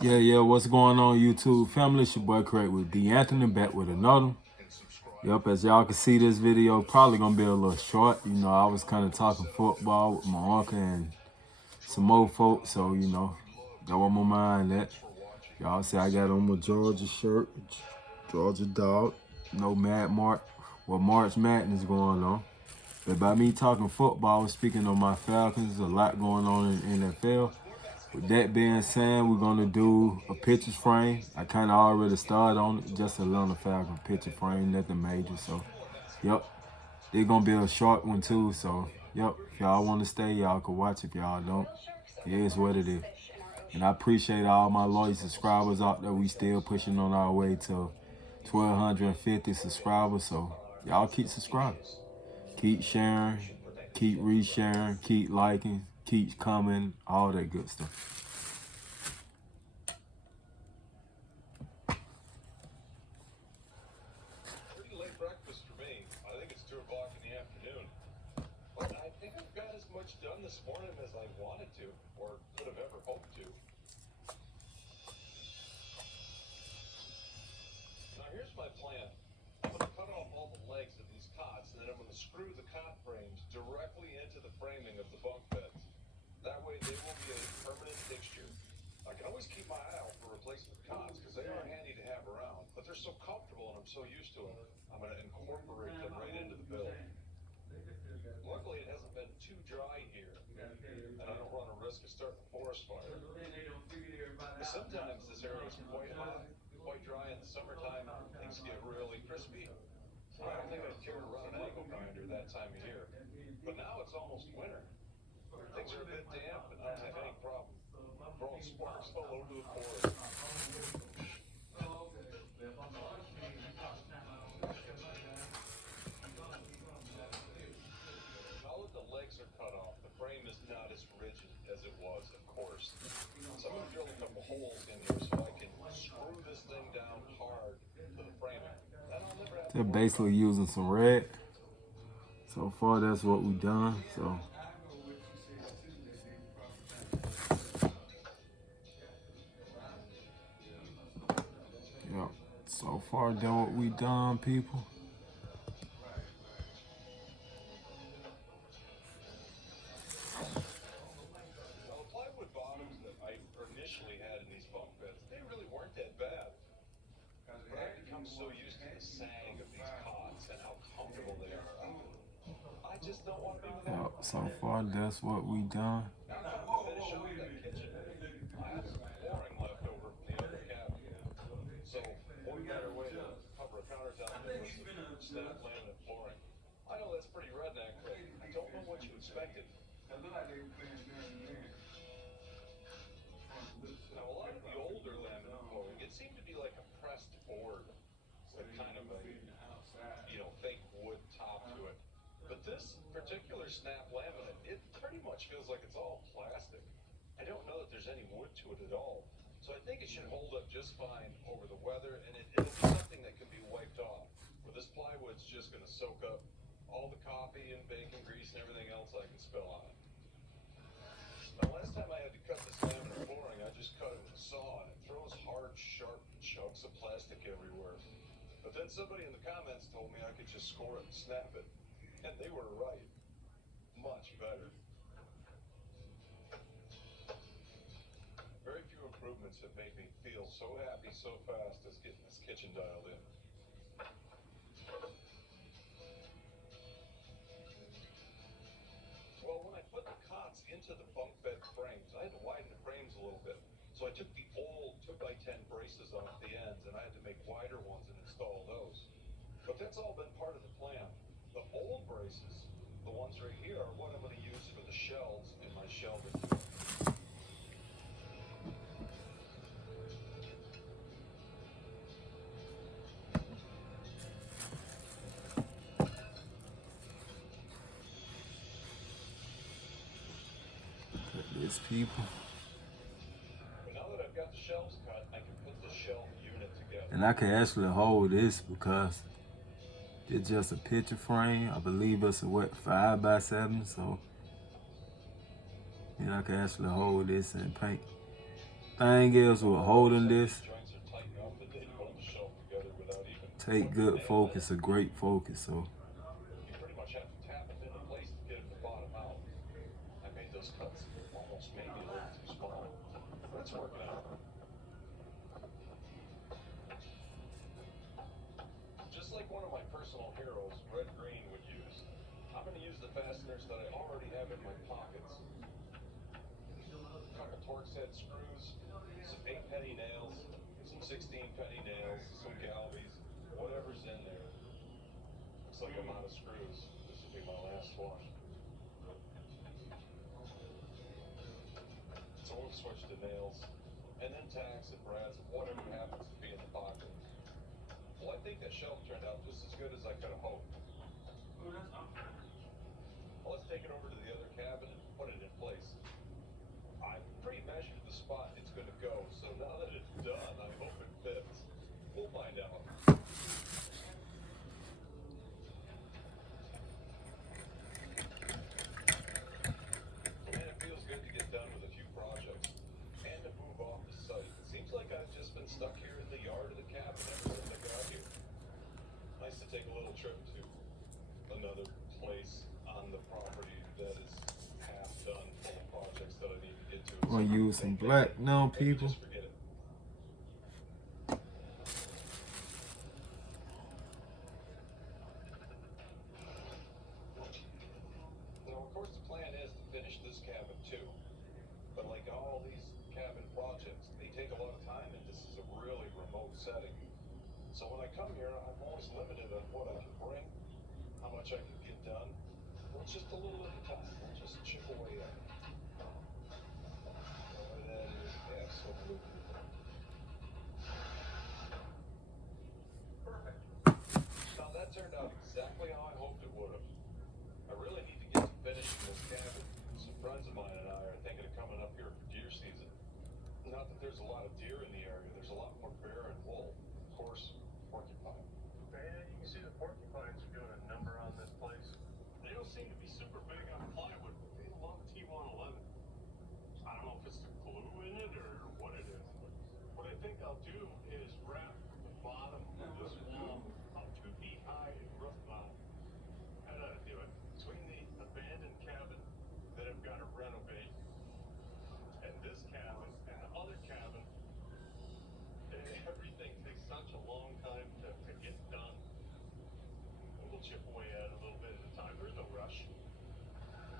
Yeah, what's going on, YouTube family? It's your boy CreateWithD'Anthony back with another one. Yep, as y'all can see, this video probably gonna be a little short. You know, I was kind of talking football with my uncle and some more folks, so you know, got on my mind that y'all see I got on my Georgia shirt, Georgia dog, no Mad Mark, well, March Madness going on. But by me talking football, speaking on my Falcons, there's a lot going on in the NFL. With that being said, we're gonna do a picture frame. I kind of already started on it, just a Atlanta Falcon picture frame, nothing major. So, yep, it's gonna be a short one too. So, yep, if y'all want to stay, y'all can watch. If y'all don't, it is what it is. And I appreciate all my loyal subscribers out there. We still pushing on our way to 1,250 subscribers. So, y'all keep subscribing, keep sharing, keep resharing, keep liking, keep commenting, all that good stuff. Breakfast for me. I think it's 2 o'clock in the afternoon. But I think I've got as much done this morning as I wanted to, or could have ever hoped to. Now here's my plan. I'm going to cut off all the legs of these cots, and then I'm going to screw the cot frames directly into the framing of the bunk beds. That way they will be a permanent fixture. I can always keep my eye out for replacement cots, because they are handy to have around, but they're so comfortable and I'm so used to them. I'm going to incorporate them right into the build. Luckily, it hasn't been too dry here, and I don't run a risk of starting a forest fire. But sometimes this area is quite hot, quite dry in the summertime. Things get really crispy. I don't think I'd care to run an angle grinder that time of year. But now it's almost winter. Things are a bit damp, and I don't have any problem throwing sparks all over the board. Cut off. The frame is not as rigid as it was, of course. So I'm going to drill a couple holes in here so I can screw this thing down hard to the framing. They're basically using some red. So far, that's what we've done. So, yeah. So far, done what we done, people. So used to the sag of these cots and how comfortable they are. I just don't want to be without. Yep, so far that's what we done. Finish off that kitchen. I have some flooring left over from the other cabin. So what better way to cover a countertop than with some snap laminate flooring? I know that's pretty redneck, but I don't know what you expected. Now a lot of the older laminate flooring, it seemed to be like a pressed board. With kind of a, fake wood top to it. But this particular snap laminate, it pretty much feels like it's all plastic. I don't know that there's any wood to it at all. So I think it should hold up just fine over the weather, and it'll be something that can be wiped off. Where this plywood's just going to soak up all the coffee and bacon grease and everything else I can spill on it. Now last time I had to cut this laminate flooring, I just cut it with a saw, and it throws hard, sharp chunks of plastic everywhere. But then somebody in the comments told me I could just score it and snap it. And they were right. Much better. Very few improvements have made me feel so happy so fast as getting this kitchen dialed in. Well, when I put the cots into the bunk bed frames, I had to widen the frames a little bit. So I took the old 2x10 braces off the ends, and I had to make wider ones and install those. But that's all been part of the plan. The old braces, the ones right here, are what I'm going to use for the shelves in my shelving. There's people. But now that I've got the shelves cut, I can put the shelf unit together. And I can actually hold this because it's just a picture frame. I believe it's a 5x7, so I can actually hold this and paint. thing is with holding Some of this, these joints are tight enough that they hold the shelf together without even take putting a good nail in focus, it. a great focus. So You pretty much have to tap it into place to get it to bottom out. I made those cuts almost maybe a little too small, but it's working out. Just like one of my personal heroes, Red Green, would use, I'm going to use the fasteners that I already have in my pockets. A couple Torx head screws, some 8-penny nails, some 16-penny nails, some galvies, whatever's in there. Looks like I'm out of screws. This will be my last one. So we'll switch to nails, and then tacks and brads, whatever happens to be in the pocket. Well, I think that shelf turned out just as good as I could have hoped. Well, let's take it over to the other cabin and put it in place. I pre-measured the spot it's going to go, so now that it's done, I hope it fits. We'll find out. Man, it feels good to get done with a few projects and to move off the site. It seems like I've just been stuck here in the yard of the cabin ever since I got here. Nice to take a little trip to another place on the property that is half done, full of projects that I need to get to. I'm gonna use some black now, Maybe people. just forget it. Now, of course, the plan is to finish this cabin too. But like all these cabin projects, they take a lot of time, and this is a really remote setting. So when I come here, I'm always limited on what I can bring, how much I can get done. Well, it's just a little at a time. We'll just chip away at it. And then, absolutely. Perfect. Now that turned out exactly how I hoped it would have. I really need to get to finishing this cabin. Some friends of mine and I are thinking of coming up here for deer season. Not that there's a lot of deer in the area. There's a lot more bear and wolf. Of course, porcupine. And you can see the porcupines are doing a number on this place. They don't seem to be super big on plywood, but they love T111. I don't know if it's the glue in it or what it is. But what I think I'll do is wrap the bottom of this wall about 2 feet high in roof mount. How do I do it? Between the abandoned cabin that I've got to renovate and this cabin and the other cabin, everything takes such a long time to get done. And we'll chip away at it a little bit at a time. There's no rush.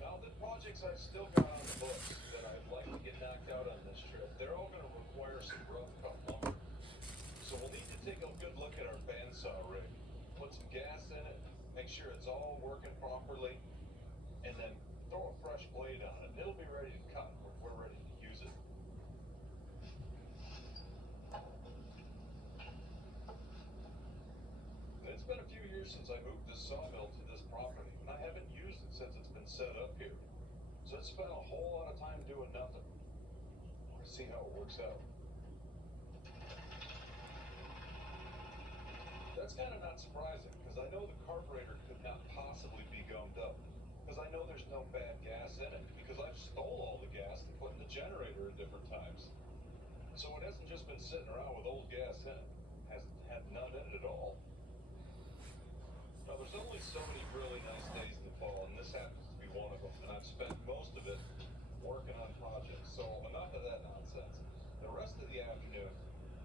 Now, the projects I've still got on the books that I'd like to get knocked out on this trip, they're all going to require some rough cut lumber. So we'll need to take a good look at our bandsaw rig, put some gas in it, make sure it's all working properly, and then throw a fresh blade on it. It'll be ready to cut when we're ready to use it. It's been a few years since I moved this sawmill to this property, and I haven't used it since it's been set up here. So it's spent a whole lot of time doing nothing. We'll see how it works out. That's kind of not surprising, because I know the carburetor could not possibly be gummed up. Because I know there's no bad gas in it, because I've stole all the gas to put in the generator at different times. So it hasn't just been sitting around with old gas in it. It hasn't had none in it at all. Now, there's only so many really nice days in the fall, and this happens to be one of them. And I've spent most of it working on projects. So enough of that nonsense. The rest of the afternoon,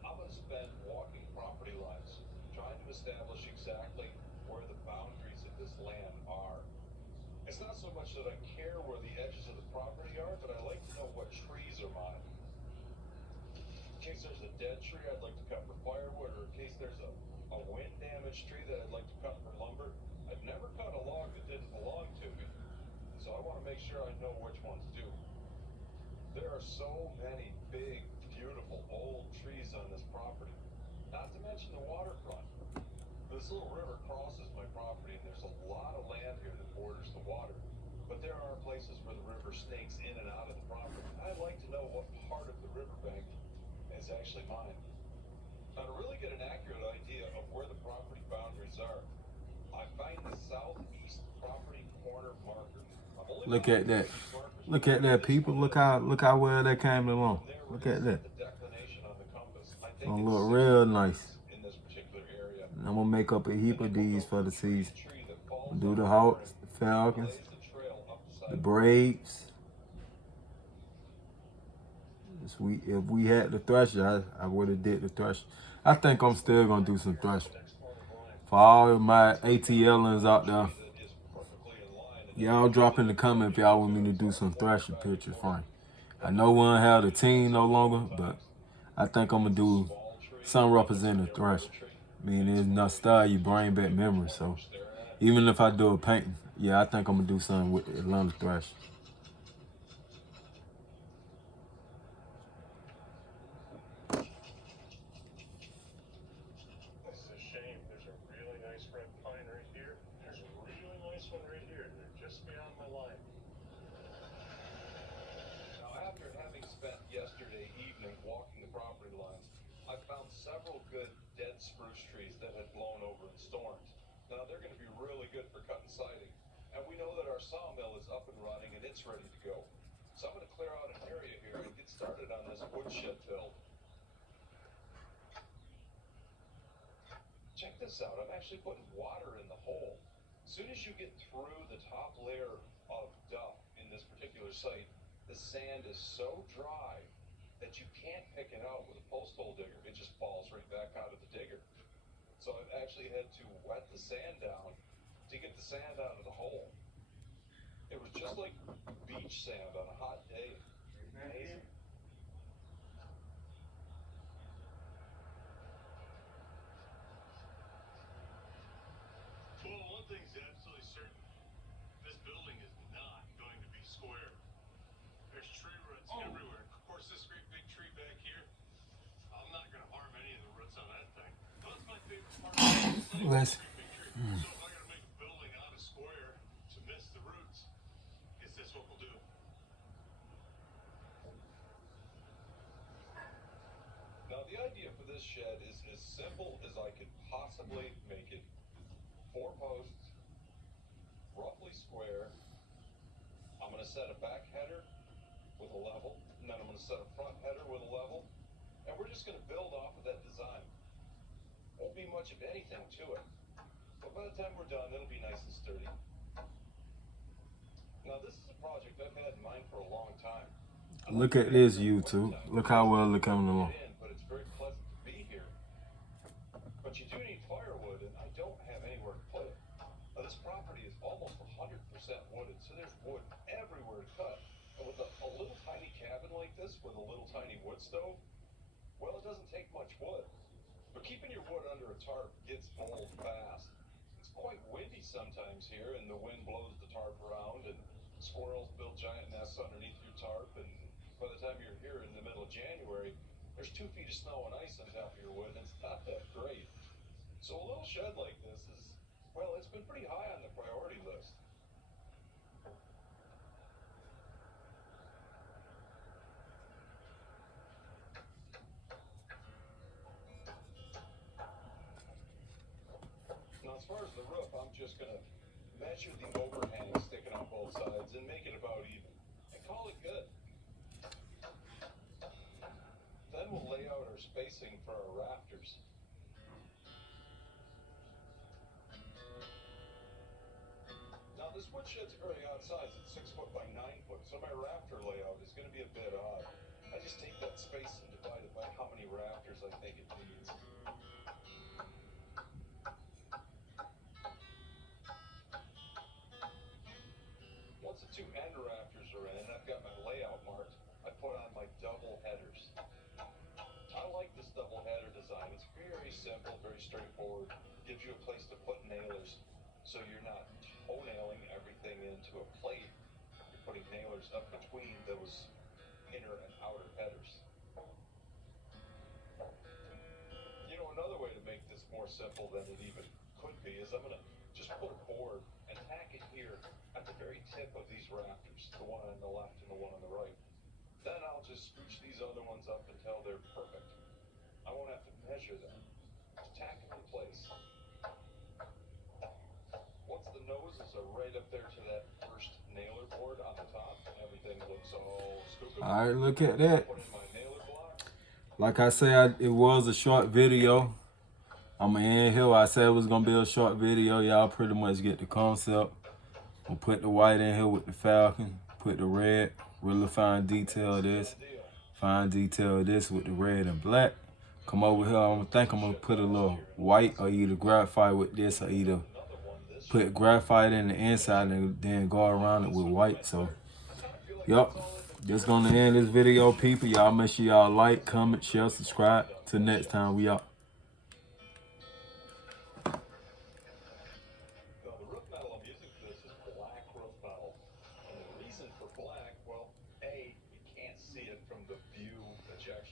I'm going to spend walking property lines, trying to establish exactly where the boundaries of this land are. It's not so much that I care where the edges of the property are, but I like to know what trees are mine. In case there's a dead tree I'd like to cut for firewood, or in case there's a wind damaged tree that I'd like to cut for lumber. I've never cut a log that didn't belong to me, so I want to make sure I know which ones do. There are so many big, beautiful old trees on this property, not to mention the waterfront. This little river crosses my property, and there's a lot of land here that borders the water, but there are places where the river snakes in and out of the property. I'd like to know what part of the riverbank is actually mine. Now, to really get an accurate idea of where the property boundaries are, I find the southeast property corner marker. Look at that. Look at that, people. Look how well that came along. Look at that. think Gonna it's look 6 real degrees nice. in this particular area. And I'm gonna make up a heap And of then we'll these go for the from tree season. to tree that falls Do on the the Hawks, flooring the and Falcons, blaze the trail up the side the of the property. Braves. If we had the Thresher, I would have did the Thresher. I think I'm still gonna do some Thresher. For all of my ATLers out there, That is perfectly in line and y'all drop in the comment if y'all want me to do some Thresher pictures for him. I know we don't have the team no longer, but I think I'm gonna do some representing the Thresher. I mean, it's nostalgia, bring back memories. So even if I do a painting, yeah, I think I'm gonna do something with the Atlanta Thresher. This is a shame. There's a really nice red pine right here. There's a really nice one right here. They're just beyond my line. Now, after having spent yesterday evening walking the property lines, I found several good dead spruce trees that had blown over in storms. Now, they're going to be really good for cutting siding. And we know that our sawmill is up and running and it's ready to go. So I'm going to clear out an area here and get started on this woodshed build. Check this out. I'm actually putting water in the hole. As soon as you get through the top layer of duff in this particular site, the sand is so dry that you can't pick it out with a post hole digger. It just falls right back out of the digger. So I've actually had to wet the sand down to get the sand out of the hole. It was just like beach sand on a hot day. Amazing. Well, one thing's absolutely certain. This building is not going to be square. There's tree roots everywhere. Of course, this great big tree back here, I'm not going to harm any of the roots on that thing. That's my favorite part of this thing. Let's- Great big tree. So if I got to make a building out of square to miss the roots, is this what we'll do? Now, the idea for this shed is as simple as I could possibly make it. 4 posts, roughly square. I'm going to set a back header with a level, and then I'm going to set a front header with a level, and we're just going to build off of that design. Won't be much of anything to it, but by the time we're done, it'll be nice and sturdy. Now, this is a project I've had in mind for a long time. Look at this, YouTube. Look how well they're coming along. But it's very pleasant to be here. But you do need firewood, and I don't have anywhere to put it. Now, this property is almost 100% wooded, so there's wood everywhere to cut. And with a little tiny cabin like this with a little tiny wood stove, well, it doesn't take much wood. But keeping your wood under a tarp gets old fast. It's quite windy sometimes here, and the wind blows the tarp around, and squirrels build giant nests underneath your tarp, and by the time you're here in the middle of January, there's 2 feet of snow and ice on top of your wood, and it's not that great. So a little shed like this is, well, it's been pretty high on the priority list. Now, as far as the roof, I'm just going to measure the overhang sticking on both sides and make it about even, and call it good. Then we'll lay out our spacing for our rafters. Now, this woodshed's very odd size. It's 6 foot by 9 foot, so my rafter layout is going to be a bit odd. I just take that space and divide it by how many rafters I think it needs. Once the 2 end rafters are in and I've got my layout marked, I put on my double headers. I like this double header design. It's very simple, very straightforward. Gives you a place to put nailers, so you're not toe-nailing everything into a plate. You're putting nailers up between those inner and outer headers. You know, another way to make this more simple than it even could be is I'm going to just put a board and tack it here at the very tip of these rafters, the one on the left and the one on the right. Then I'll just scooch these other ones up until they're perfect. I won't have to measure them. Just tack them in place. Once the noses are right up there to that first nailer board on the top, everything looks all scooped. All right, look at that. Put in my nailer block. like I said, it was a short video. I'm gonna end here. I said it was gonna be a short video. Y'all pretty much get the concept. We'll put the white in here with the Falcon. Put the red. Really fine detail of this. Fine detail of this with the red and black. Come over here. I'm gonna put a little white or either graphite with this or either put graphite in the inside and then go around it with white. So, yup. Just gonna end this video, people. Y'all make sure y'all like, comment, share, subscribe. Till next time, we out.